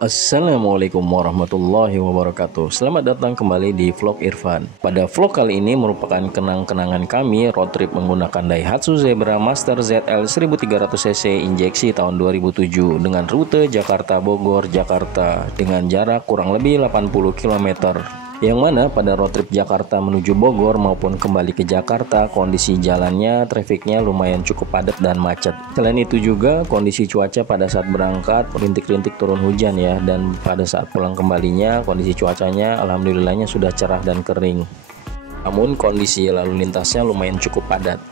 Assalamualaikum warahmatullahi wabarakatuh. Selamat datang kembali di vlog Irfan. Pada vlog kali ini merupakan kenang-kenangan kami road trip menggunakan Daihatsu Zebra Master ZL 1300cc injeksi tahun 2007 dengan rute Jakarta Bogor Jakarta dengan jarak kurang lebih 80 km. Yang mana pada road trip Jakarta menuju Bogor maupun kembali ke Jakarta, kondisi jalannya, trafiknya lumayan cukup padat dan macet. Selain itu juga kondisi cuaca pada saat berangkat rintik-rintik turun hujan ya, dan pada saat pulang kembalinya kondisi cuacanya alhamdulillahnya sudah cerah dan kering. Namun kondisi lalu lintasnya lumayan cukup padat.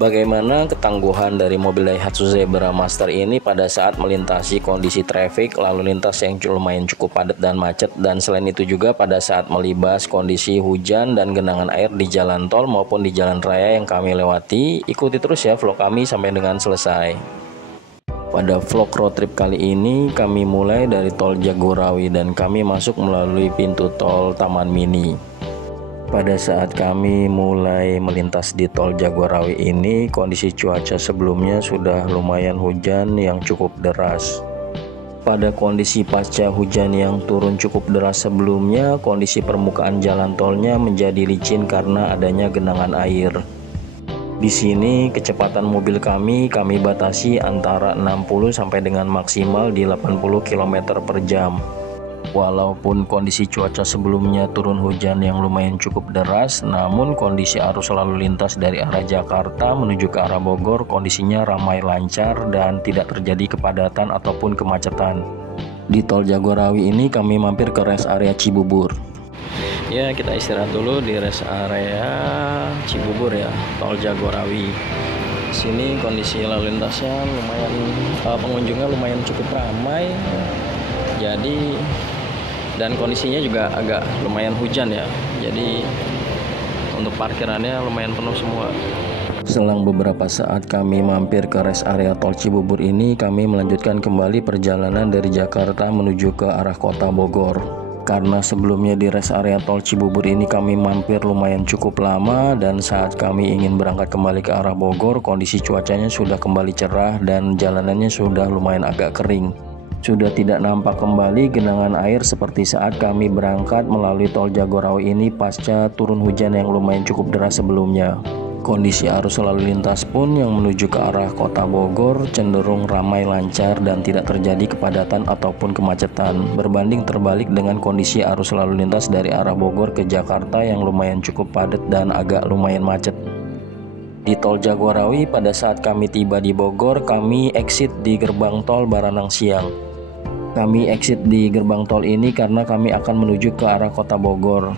Bagaimana ketangguhan dari mobil Daihatsu Zebra Master ini pada saat melintasi kondisi traffic lalu lintas yang lumayan cukup padat dan macet, dan selain itu juga pada saat melibas kondisi hujan dan genangan air di jalan tol maupun di jalan raya yang kami lewati. Ikuti terus ya vlog kami sampai dengan selesai. Pada vlog road trip kali ini kami mulai dari tol Jagorawi dan kami masuk melalui pintu tol Taman Mini. Pada saat kami mulai melintas di tol Jagorawi ini, kondisi cuaca sebelumnya sudah lumayan hujan yang cukup deras. Pada kondisi pasca hujan yang turun cukup deras sebelumnya, kondisi permukaan jalan tolnya menjadi licin karena adanya genangan air. Di sini kecepatan mobil kami batasi antara 60 sampai dengan maksimal di 80 km per jam. Walaupun kondisi cuaca sebelumnya turun hujan yang lumayan cukup deras, namun kondisi arus lalu lintas dari arah Jakarta menuju ke arah Bogor kondisinya ramai lancar dan tidak terjadi kepadatan ataupun kemacetan. Di tol Jagorawi ini kami mampir ke rest area Cibubur. Ya, kita istirahat dulu di rest area Cibubur ya, tol Jagorawi. Di sini kondisi lalu lintasnya lumayan, pengunjungnya lumayan cukup ramai. Jadi dan kondisinya juga agak lumayan hujan ya, jadi untuk parkirannya lumayan penuh semua. Selang beberapa saat kami mampir ke rest area tol Cibubur ini, kami melanjutkan kembali perjalanan dari Jakarta menuju ke arah kota Bogor. Karena sebelumnya di rest area tol Cibubur ini kami mampir lumayan cukup lama, dan saat kami ingin berangkat kembali ke arah Bogor, kondisi cuacanya sudah kembali cerah dan jalanannya sudah lumayan agak kering. Sudah tidak nampak kembali genangan air seperti saat kami berangkat melalui tol Jagorawi ini pasca turun hujan yang lumayan cukup deras sebelumnya. Kondisi arus lalu lintas pun yang menuju ke arah kota Bogor cenderung ramai lancar dan tidak terjadi kepadatan ataupun kemacetan, berbanding terbalik dengan kondisi arus lalu lintas dari arah Bogor ke Jakarta yang lumayan cukup padat dan agak lumayan macet. Di tol Jagorawi pada saat kami tiba di Bogor, kami exit di gerbang tol Baranang Siang. Kami exit di gerbang tol ini karena kami akan menuju ke arah kota Bogor.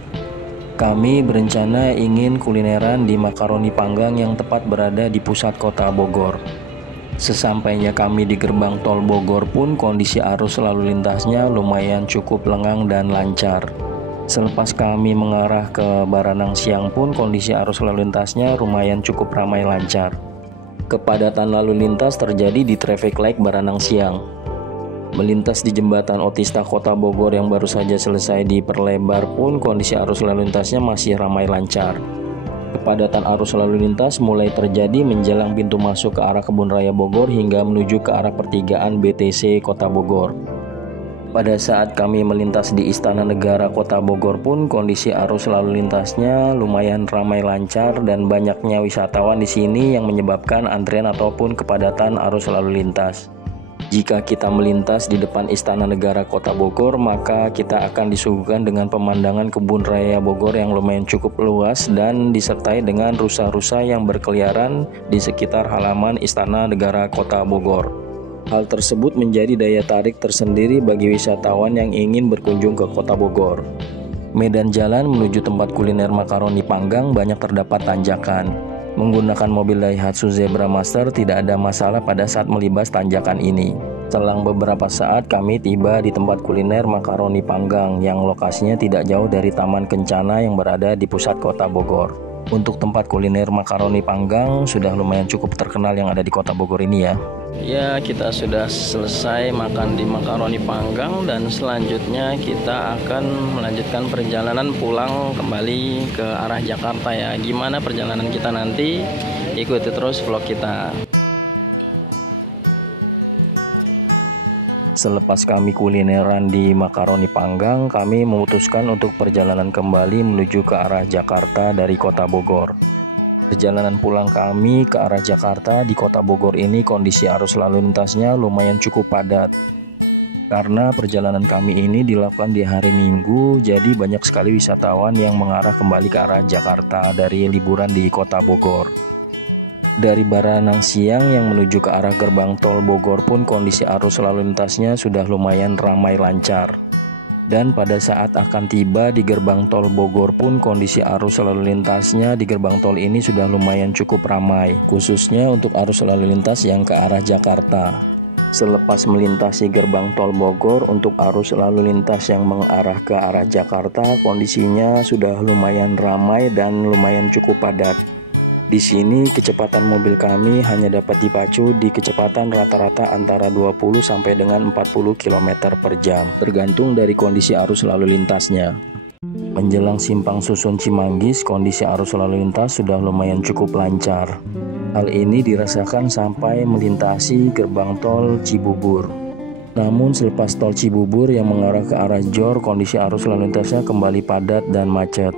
Kami berencana ingin kulineran di makaroni panggang yang tepat berada di pusat kota Bogor. Sesampainya kami di gerbang tol Bogor pun kondisi arus lalu lintasnya lumayan cukup lengang dan lancar. Selepas kami mengarah ke Baranang Siang pun kondisi arus lalu lintasnya lumayan cukup ramai lancar. Kepadatan lalu lintas terjadi di traffic light Baranang Siang. Melintas di jembatan Otista Kota Bogor yang baru saja selesai diperlebar pun kondisi arus lalu lintasnya masih ramai lancar. Kepadatan arus lalu lintas mulai terjadi menjelang pintu masuk ke arah Kebun Raya Bogor hingga menuju ke arah pertigaan BTC Kota Bogor. Pada saat kami melintas di Istana Negara Kota Bogor pun kondisi arus lalu lintasnya lumayan ramai lancar dan banyaknya wisatawan di sini yang menyebabkan antrian ataupun kepadatan arus lalu lintas. Jika kita melintas di depan Istana Negara Kota Bogor, maka kita akan disuguhkan dengan pemandangan Kebun Raya Bogor yang lumayan cukup luas dan disertai dengan rusa-rusa yang berkeliaran di sekitar halaman Istana Negara Kota Bogor. Hal tersebut menjadi daya tarik tersendiri bagi wisatawan yang ingin berkunjung ke Kota Bogor. Medan jalan menuju tempat kuliner makaroni panggang banyak terdapat tanjakan. Menggunakan mobil Daihatsu Zebra Master tidak ada masalah pada saat melibas tanjakan ini. Selang beberapa saat kami tiba di tempat kuliner makaroni panggang yang lokasinya tidak jauh dari Taman Kencana yang berada di pusat kota Bogor. Untuk tempat kuliner makaroni panggang sudah lumayan cukup terkenal yang ada di kota Bogor ini ya. Ya, kita sudah selesai makan di makaroni panggang dan selanjutnya kita akan melanjutkan perjalanan pulang kembali ke arah Jakarta ya. Gimana perjalanan kita nanti? Ikuti terus vlog kita. Selepas kami kulineran di makaroni panggang, kami memutuskan untuk perjalanan kembali menuju ke arah Jakarta dari kota Bogor. Perjalanan pulang kami ke arah Jakarta di kota Bogor ini kondisi arus lalu lintasnya lumayan cukup padat. Karena perjalanan kami ini dilakukan di hari Minggu, jadi banyak sekali wisatawan yang mengarah kembali ke arah Jakarta dari liburan di kota Bogor. Dari Baranang Siang yang menuju ke arah gerbang tol Bogor pun kondisi arus lalu lintasnya sudah lumayan ramai lancar. Dan pada saat akan tiba di gerbang tol Bogor pun kondisi arus lalu lintasnya di gerbang tol ini sudah lumayan cukup ramai, khususnya untuk arus lalu lintas yang ke arah Jakarta. Selepas melintasi gerbang tol Bogor, untuk arus lalu lintas yang mengarah ke arah Jakarta kondisinya sudah lumayan ramai dan lumayan cukup padat. Di sini kecepatan mobil kami hanya dapat dipacu di kecepatan rata-rata antara 20 sampai dengan 40 km per jam, tergantung dari kondisi arus lalu lintasnya. Menjelang simpang susun Cimanggis, kondisi arus lalu lintas sudah lumayan cukup lancar. Hal ini dirasakan sampai melintasi gerbang tol Cibubur. Namun selepas tol Cibubur yang mengarah ke arah Jor, kondisi arus lalu lintasnya kembali padat dan macet.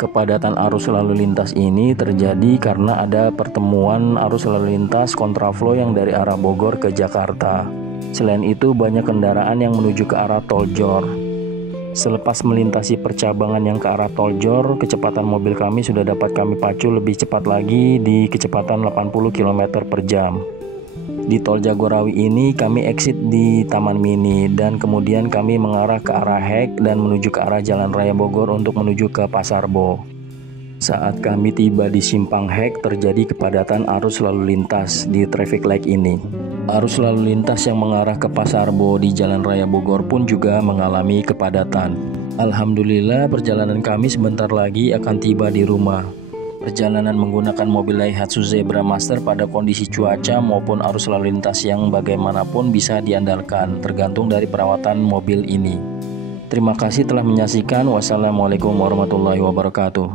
Kepadatan arus lalu lintas ini terjadi karena ada pertemuan arus lalu lintas kontraflow yang dari arah Bogor ke Jakarta. Selain itu banyak kendaraan yang menuju ke arah tol Jor. Selepas melintasi percabangan yang ke arah tol Jor, kecepatan mobil kami sudah dapat kami pacu lebih cepat lagi di kecepatan 80 km per jam. Di tol Jagorawi ini kami exit di Taman Mini dan kemudian kami mengarah ke arah Hek dan menuju ke arah Jalan Raya Bogor untuk menuju ke Pasar Bo. Saat kami tiba di simpang Hek terjadi kepadatan arus lalu lintas di traffic light ini. Arus lalu lintas yang mengarah ke Pasar Bo di Jalan Raya Bogor pun juga mengalami kepadatan. Alhamdulillah perjalanan kami sebentar lagi akan tiba di rumah. Perjalanan menggunakan mobil Daihatsu Zebra Master pada kondisi cuaca maupun arus lalu lintas yang bagaimanapun bisa diandalkan, tergantung dari perawatan mobil ini. Terima kasih telah menyaksikan. Wassalamualaikum warahmatullahi wabarakatuh.